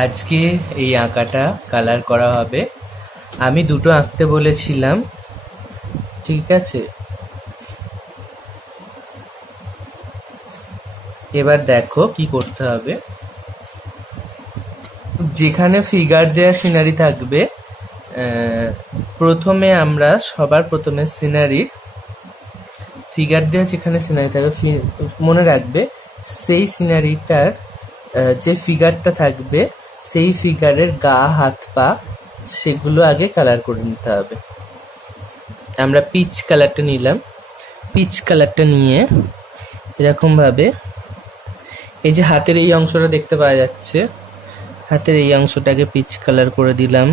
আজকে এই আঁকাটা কালার করা হবে। আমি দুটো আঁকতে বলেছিলাম, ঠিক আছে। এবার দেখো কি করতে হবে। যেখানে ফিগার দেয়া সিনারি থাকবে, প্রথমে আমরা সবার প্রথমে সিনারির ফিগার দেওয়া যেখানে সিনারি থাকবে মনে রাখবে, সেই সিনারিটার যে ফিগারটা থাকবে সেই ফিগারের গা, হাত, পা সেগুলো আগে কালার করে নিতে হবে। আমরা পিচ কালারটা নিলাম। পিচ কালারটা নিয়ে এরকম ভাবে এই যে হাতের এই অংশটা দেখতে পাওয়া যাচ্ছে, হাতের এই অংশটাকে পিচ কালার করে দিলাম।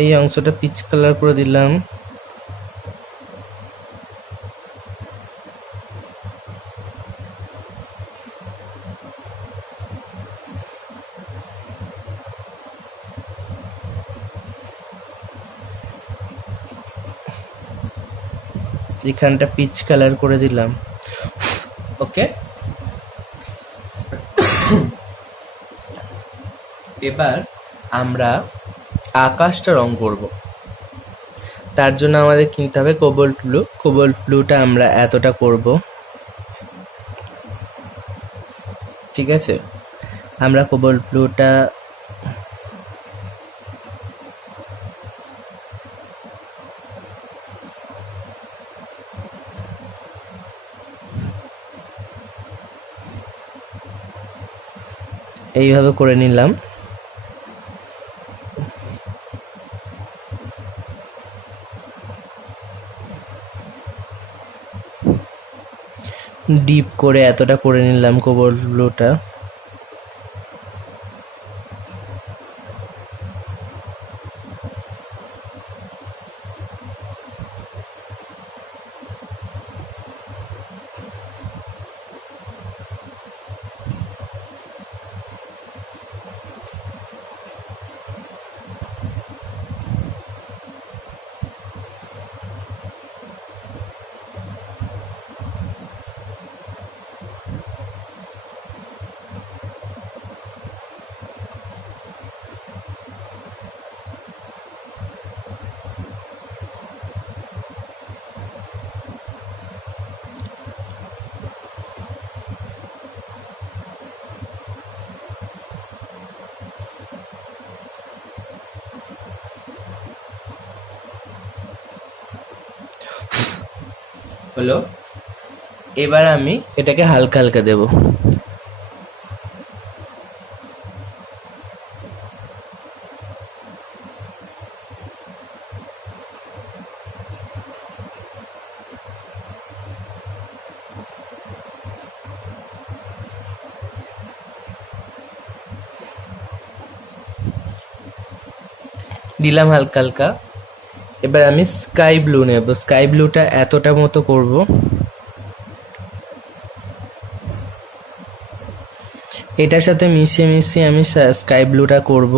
এই অংশটা পিচ কালার করে দিলাম। এখানটা পিচ কালার করে দিলাম। ওকে, এবার আমরা আকাশটা রং করব। তার জন্য আমাদের কিনতে হবে কোবাল্ট ব্লু। কোবাল্ট ব্লুটা আমরা এতটা করব, ঠিক আছে। আমরা কোবাল্ট ব্লুটা এইভাবে করে নিলাম। ডিপ করে এতটা করে নিলাম কোবাল্ট ব্লুটা। হলো, এবার আমি এটাকে হালকা হালকা দেব। দিলাম হালকা হালকা। এবার আমি স্কাই ব্লু নেব। স্কাই ব্লুটা এতটা মতো করব। এটার সাথে মিশিয়ে মিশিয়ে আমি স্কাই ব্লুটা করব।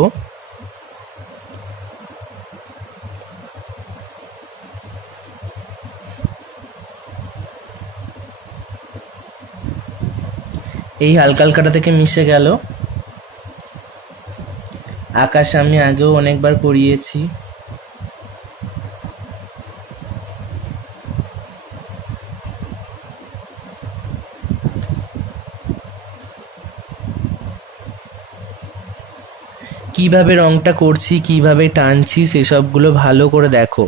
এই হালকা হালকাটা থেকে মিশে গেল। আকাশ আমি আগেও অনেকবার করিয়েছি। কিভাবে রংটা করছি, কিভাবে টানছি, সেসবগুলো ভালো করে দেখো।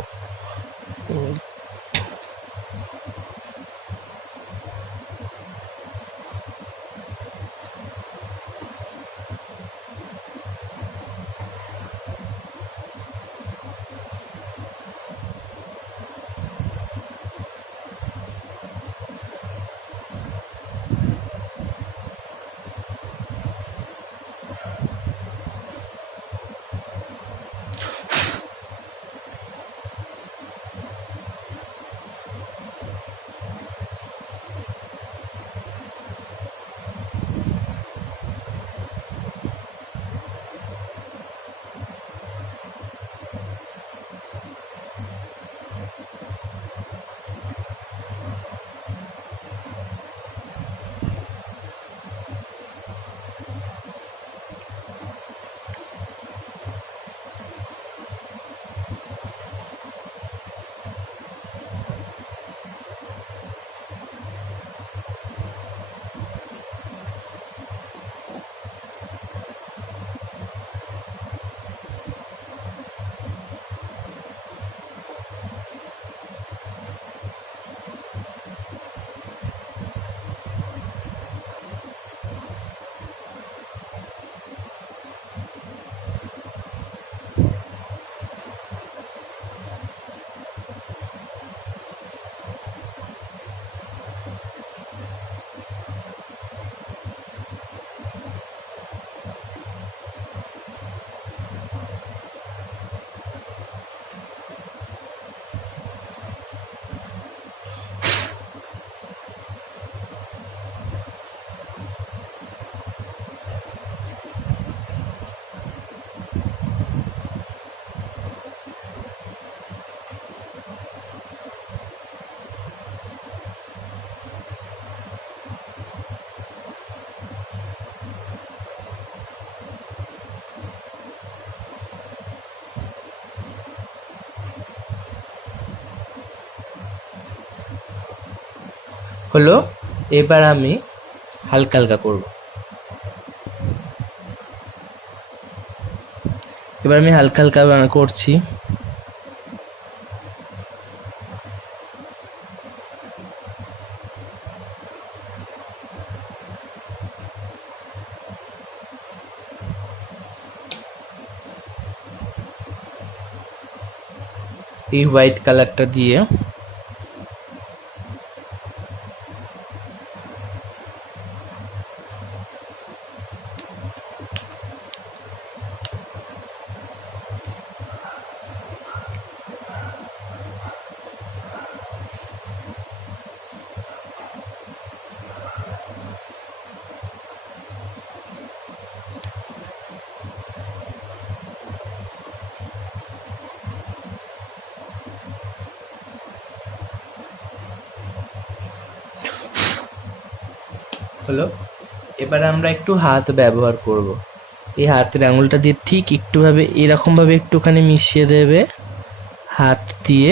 হলো। এবার আমি হালকা হালকা করব। এবার আমি হালকা হালকা করছি। এই হোয়াইট কালারটা দিয়ে হলো। এবার আমরা একটু হাত ব্যবহার করব। এই হাতের আঙুলটা দিয়ে ঠিক একটুভাবে এরকম ভাবে একটুখানি মিশিয়ে দেবে হাত দিয়ে।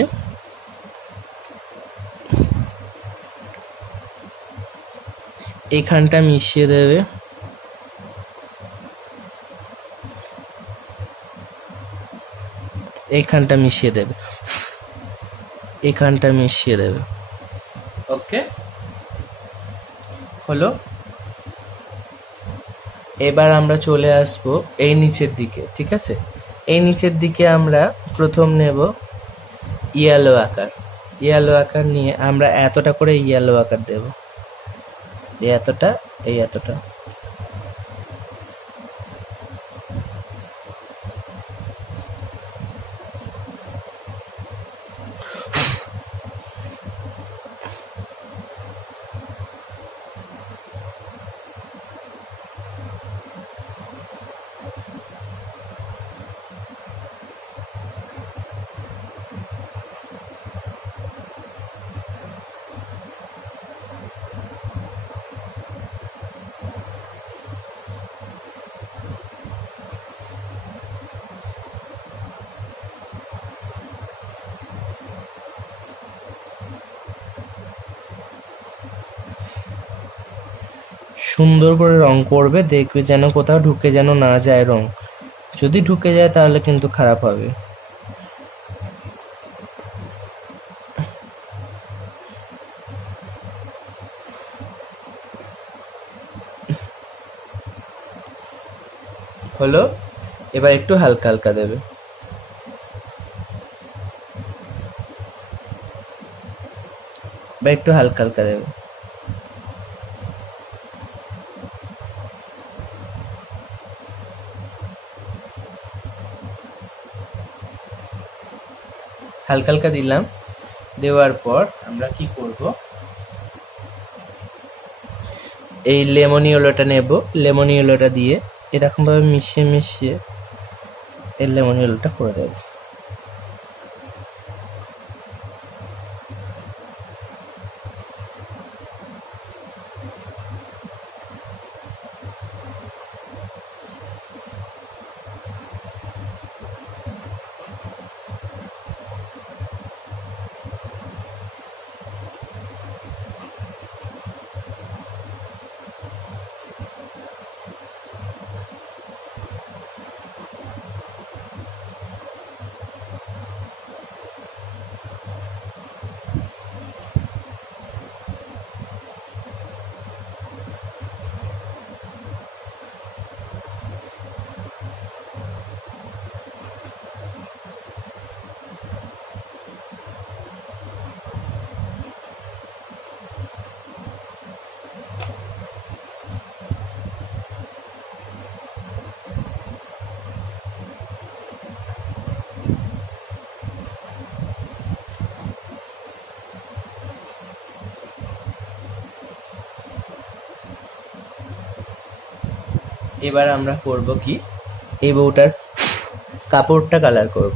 এখানটা মিশিয়ে দেবে, এখানটা মিশিয়ে দেবে, এখানটা মিশিয়ে দেবে। ওকে, হলো। এবার আমরা চলে আসব এই নিচের দিকে, ঠিক আছে? এই নিচের দিকে আমরা প্রথম নেব ইয়েলো আকার। ইয়েলো আকার নিয়ে আমরা এতটা করে ইয়েলো আকার দেব, এই এতটা, এই এতটা। সুন্দর করে রং করবে, দেখবে যেন কোথাও ঢুকে যেন না যায় রং। যদি ঢুকে যায় তাহলে কিন্তু খারাপ হবে। হলো। এবার একটু হালকা হালকা দেবে। এবার একটু হালকা হালকা দেবে। হালকা হালকা দিলাম। দেওয়ার পর আমরা কি করব, এই লেমন ইয়েলোটা নেব। লেমন ইয়েলোটা দিয়ে এরকম ভাবে মিশিয়ে মিশিয়ে এই লেমন ইয়েলোটা করে দেব। এবার আমরা করব কি, এই বউটার কাপড়টা কালার করব,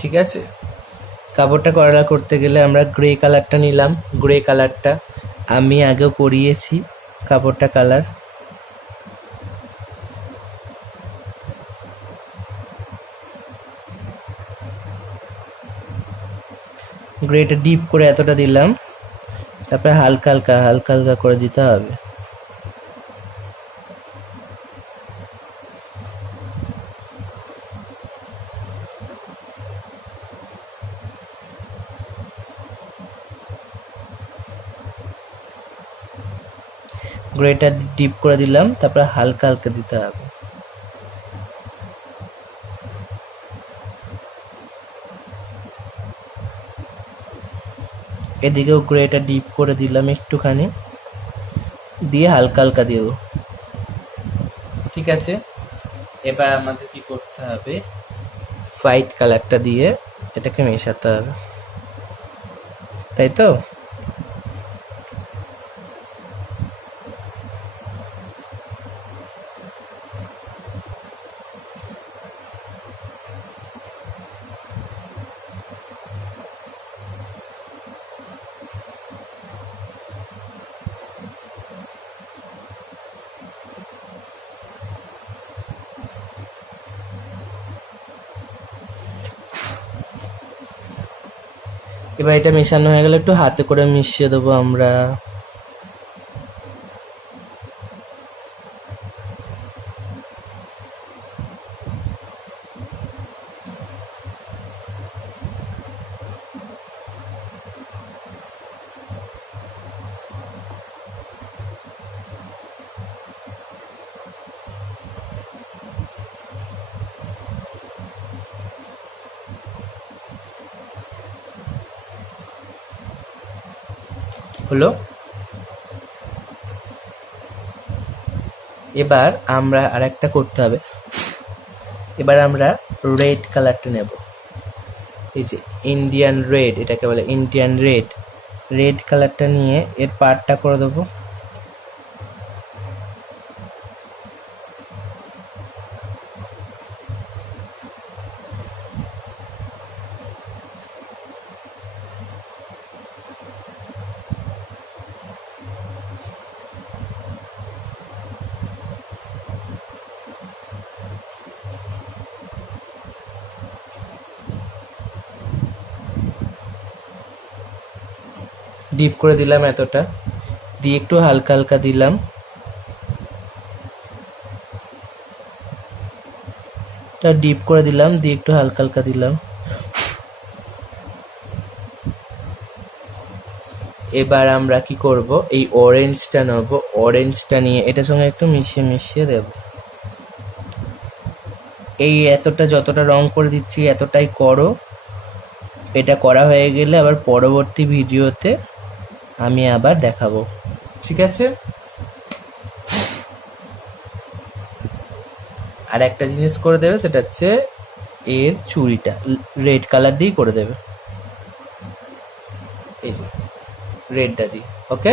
ঠিক আছে? কাপড়টা কালার করতে গেলে আমরা গ্রে কালারটা নিলাম। গ্রে কালারটা আমি আগেও করিয়েছি কাপড়টা কালার। গ্রেটা ডিপ করে এতটা দিলাম, তারপরে হালকা হালকা হালকা হালকা করে দিতে হবে। গ্রেটা ডিপ করে দিলাম, তারপরে হালকা হালকা দিতে হবে। এদিকেও গ্রেটা ডিপ করে দিলাম একটুখানি, দিয়ে হালকা হালকা দিব। ঠিক আছে, এবার আমাদের কি করতে হবে, হোয়াইট কালারটা দিয়ে এটাকে মেশাতে হবে, তাই তো? এবার এটা মেশানো হয়ে গেলে একটু হাতে করে মিশিয়ে দেবো আমরা। হলো। এবার আমরা আর একটা করতে হবে, এবার আমরা রেড কালারটা নেব, এই যে ইন্ডিয়ান রেড, এটাকে বলে ইন্ডিয়ান রেড। রেড কালারটা নিয়ে এর পার্টটা করে দেবো। ডিপ করে দিলাম এতটা, দিয়ে একটু হালকা হালকা দিলাম, ডিপ করে দিলাম, দিয়ে একটু হালকা হালকা দিলাম। এবার আমরা কি করব, এই অরেঞ্জটা নেব, অরেঞ্জটা নিয়ে এটার সঙ্গে একটু মিশিয়ে মিশিয়ে দেব। এই এতটা যতটা রং করে দিচ্ছি এতটাই করো। এটা করা হয়ে গেলে আবার পরবর্তী ভিডিওতে আমি আবার দেখাবো, ঠিক আছে? আর একটা জিনিস করে দেবে, সেটা হচ্ছে এর চুড়িটা রেড কালার দিয়েই করে দেবে, এই রেডটা দিয়ে। ওকে।